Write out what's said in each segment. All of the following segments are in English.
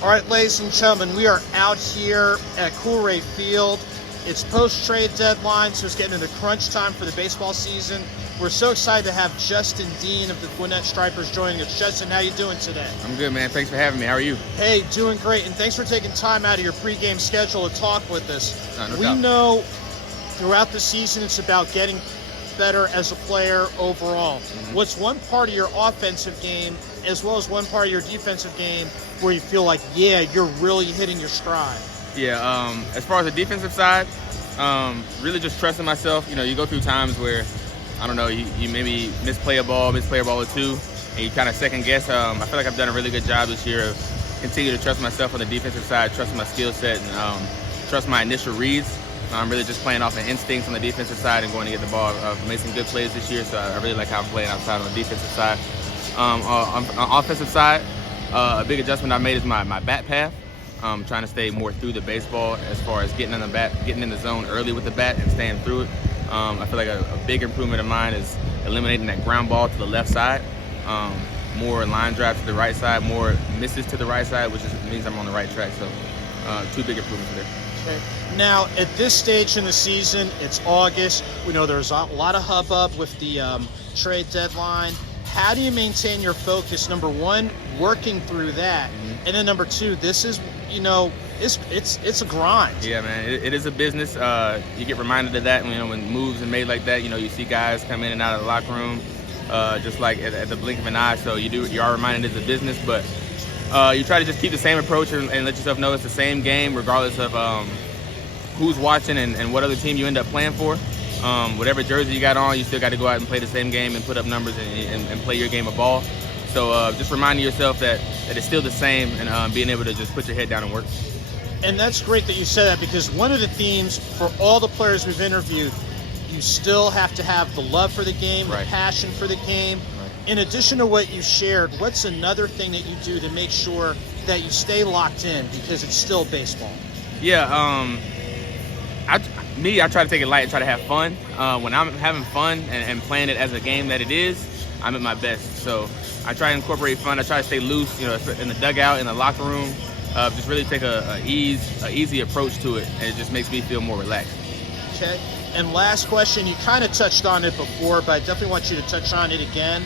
All right, ladies and gentlemen, we are out here at Coolray Field. It's post-trade deadline, so it's getting into crunch time for the baseball season. We're so excited to have Justin Dean of the Gwinnett Stripers joining us. Justin, how you doing today? I'm good, man. Thanks for having me. How are you? Hey, doing great, and thanks for taking time out of your pregame schedule to talk with us. No we doubt. know throughout the season it's about getting better as a player overall. What's one part of your offensive game as well as one part of your defensive game where you feel like, yeah, you're really hitting your stride? Yeah, as far as the defensive side, really just trusting myself. You know, you go through times where, I don't know, you maybe misplay a ball or two, and you kind of second guess. I feel like I've done a really good job this year of continue to trust myself on the defensive side, trust my skill set, and trust my initial reads. I'm really just playing off of instincts on the defensive side and going to get the ball. I've made some good plays this year, so I really like how I'm playing outside on the defensive side. On offensive side, a big adjustment I made is my bat path. Trying to stay more through the baseball as far as getting in the zone early with the bat and staying through it. I feel like a big improvement of mine is eliminating that ground ball to the left side. More line drive to the right side, more misses to the right side, which means I'm on the right track. So two big improvements there. Okay. Now, at this stage in the season, it's August. We know there's a lot of hubbub with the trade deadline. How do you maintain your focus? Number one, working through that, and then number two, this is, you know, it's a grind. Yeah, man, it is a business. You get reminded of that, when moves are made like that. You see guys come in and out of the locker room, just like at the blink of an eye. So you are reminded it's a business, but you try to just keep the same approach and let yourself know it's the same game, regardless of who's watching and what other team you end up playing for. Whatever jersey you got on, you still got to go out and play the same game and put up numbers and play your game of ball. So just reminding yourself that it's still the same and being able to just put your head down and work. And that's great that you said that, because one of the themes for all the players we've interviewed, you still have to have the love for the game, Right. the passion for the game. Right. In addition to what you shared, what's another thing that you do to make sure that you stay locked in, because it's still baseball? Yeah, I try to take it light and try to have fun. When I'm having fun and playing it as a game that it is, I'm at my best. So I try to incorporate fun. I try to stay loose, in the dugout, in the locker room. Just really take a easy approach to it, and it just makes me feel more relaxed. Okay. And last question, you kind of touched on it before, but I definitely want you to touch on it again.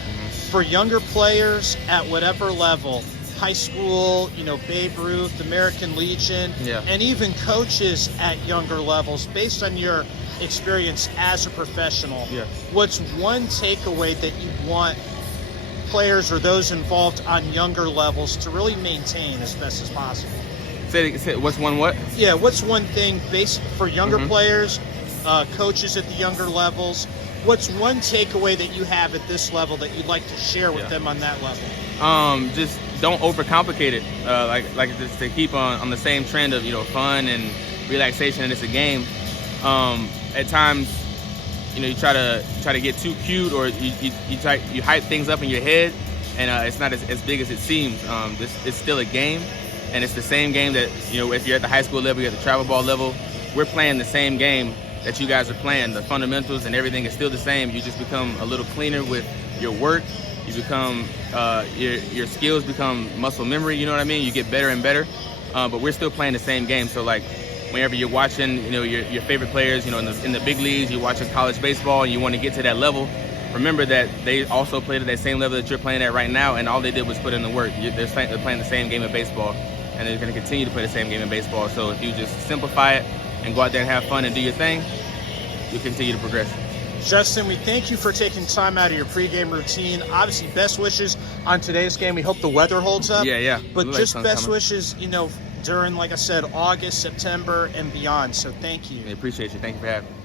For younger players at whatever level, high school, Babe Ruth, American Legion, Yeah. and even coaches at younger levels, based on your experience as a professional, Yeah. what's one takeaway that you want players or those involved on younger levels to really maintain as best as possible? Say what's one what? Yeah, what's one thing for younger players, coaches at the younger levels, what's one takeaway that you have at this level that you'd like to share with them on that level? Just don't overcomplicate it. Like just to keep on the same trend of fun and relaxation, and it's a game. At times, you try to get too cute, or you hype things up in your head, and it's not as big as it seems. It's still a game, and it's the same game that if you're at the high school level, you're at the travel ball level, we're playing the same game that you guys are playing. The fundamentals and everything is still the same. You just become a little cleaner with your work. You become your skills become muscle memory. You know what I mean? You get better and better, but we're still playing the same game. So like, whenever you're watching, your favorite players, in the big leagues, you're watching college baseball, and you want to get to that level, remember that they also played at that same level that you're playing at right now, and all they did was put in the work. They're playing the same game of baseball, and they're going to continue to play the same game of baseball. So if you just simplify it and go out there and have fun and do your thing, you'll continue to progress. Justin, we thank you for taking time out of your pregame routine. Obviously, best wishes on today's game. We hope the weather holds up. Yeah. But Looks just like best coming. wishes, during, like I said, August, September, and beyond. So thank you. I appreciate you. Thank you for having me.